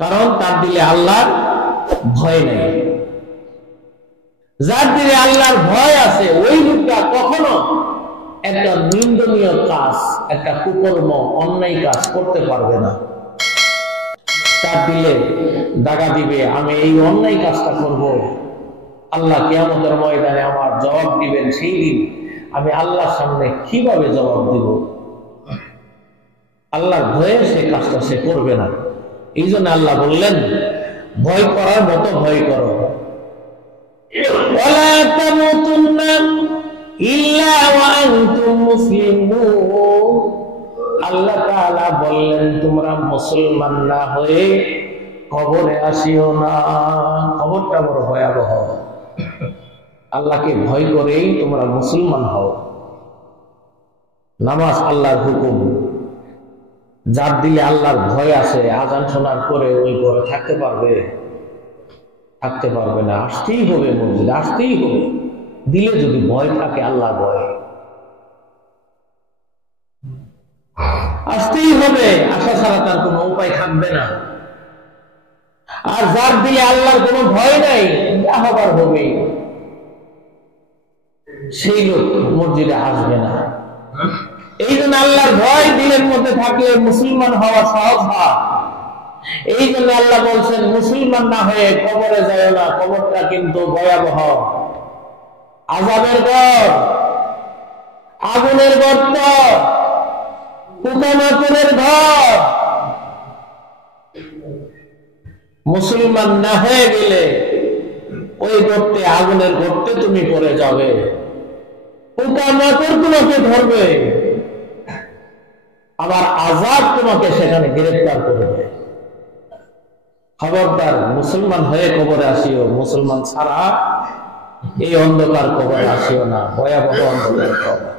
কারণ তার দিলে আল্লাহর ভয় নেই। যার দিলে আল্লাহর ভয় আছে ওই লোকটা কখনো একটা নিন্দনীয় কাজ, একটা কুকর্ম, অন্যায় কাজ করতে পারবে না। তার দিলে দাগা দিবে, আমি এই অন্যায় কাজটা করব, আল্লাহ কিয়ামতের ময়দানে আমার জবাব দিবেন, সেই দিন আমি আল্লাহর সামনে কিভাবে জবাব দিব? আল্লাহর ভয়ে সে কাজটা সে করবে না। এই জন্য আল্লাহ বললেন, ভয় করার মতো ভয় করো। ওয়ালা তামুতুন্না ইল্লা ওয়া আনতুম মুসলিমুন। আল্লাহ তাআলা বললেন, তোমরা মুসলমান না হয়ে কবরে আসিও না। কবরটা বড় ভয়াবহ। আল্লাহকে ভয় করেই তোমরা মুসলমান হও। নামাজ আল্লাহর হুকুম। যার দিলে আল্লাহর ভয় আছে, আজান শোনার পরে ওই ঘরে থাকতে পারবে? থাকতে পারবে না। আসতেই হবে মসজিদে, আসতেই হবে। দিলে যদি ভয় থাকে, আল্লাহ ভয়, আসতেই হবে। আসা ছাড়া তার কোনো উপায় থাকবে না। আর যার দিলে আল্লাহর কোনো ভয় নাই, যা হবার হবে, সেই লোক মসজিদে আসবে না। এই জন্য আল্লাহর ভয় দিলের মধ্যে থাকলে মুসলমান হওয়া সহজ হয়। এই জন্য আল্লাহ বলছেন, মুসলমান না হয়ে কবরে যায় না। কবরটা কিন্তু ভয়াবহ, আযাবের ঘর, আগুনের গর্ত, পোকামাকড়ের ঘর। মুসলমান না হয়ে গেলে ওই গর্তে, আগুনের গর্তে তুমি পড়ে যাবে। পোকামাকড় তোমাকে ধরবে, আবার আযাব তোমাকে সেখানে গ্রেফতার করবে। খবরদার, মুসলমান হয়ে কবরে আসিও, মুসলমান ছাড়া এই অন্ধকার কবরে আসিও না। ভয়াবহ অন্ধকার কবর।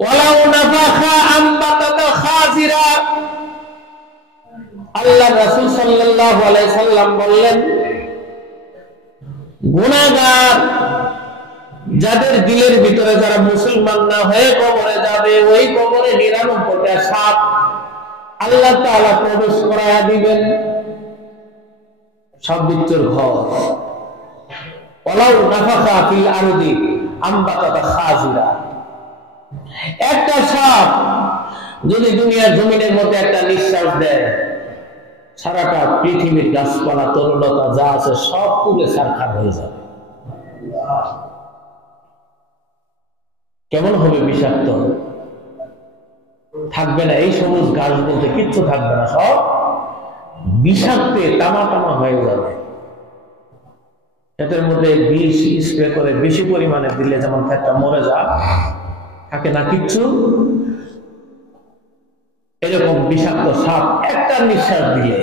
ওয়ালাউ নাফাখা আমবাতাতা খাজিরা। আল্লাহ রাসূল সাল্লাল্লাহু আলাইহি সাল্লাম বললেন, গুনাহগার যাদের দিলের ভিতরে, যারা মুসলমান না হয়ে কবরে যাবে, ওই কবরে 99টা সাপ আল্লাহ তাআলা প্রবেশ করায়া দিবেন। সব বিচ্ছুর ঘর। ওয়ালাউ নাফাখা ফিল আরদি আমবাতাতা খাজিরা। একটা সাপ যদি দুনিয়ার জমিনের মধ্যে একটা নিঃশ্বাস দেয়, সারাটা পৃথিবীর গাছপালা, তরুলতা যা আছে সব পুড়ে ছারখার হয়ে যাবে। কেমন হবে? বিষাক্ত থাকবে না। এই সবুজ গাছ বলতে কিচ্ছু থাকবে না, সব বিষাক্তে তামা তামা হয়ে যাবে। এদের মধ্যে বিষ স্প্রে করে বেশি পরিমাণে দিলে যেমন একটা মরে যায়, থাকে না কিচ্ছু, এরকম বিষাক্ত সাপ একটা নিঃশ্বাস দিলে।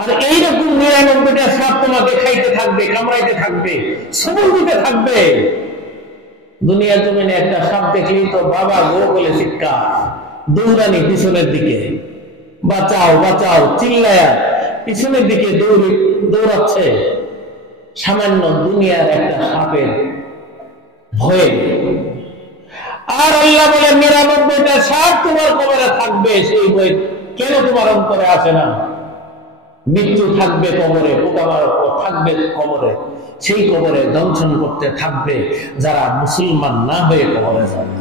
আর এইরকম 99টা সাপ তোমাকে খাইতে থাকবে, কামড়াইতে থাকবে, সবল দিতে থাকবে। দুনিয়ার জমিনে একটা সাপ দেখলেই তো বাবা গো বলে চিৎকার, দৌড়ানি পিছনের দিকে, বাঁচাও বাঁচাও চিল্লায়া পিছনের দিকে দৌড়াচ্ছে সামান্য দুনিয়ার একটা সাপের ভয়ে। আর আল্লাহ বলে 99টা সাপ তোমার কবরে থাকবে, সেই ভয় কেন তোমার অন্তরে আসে না? মৃত্যু থাকবে কবরে, পোকামাকড় থাকবে কবরে, সেই কবরে দংশন করতে থাকবে যারা মুসলমান না হয়ে কবরে যাবে।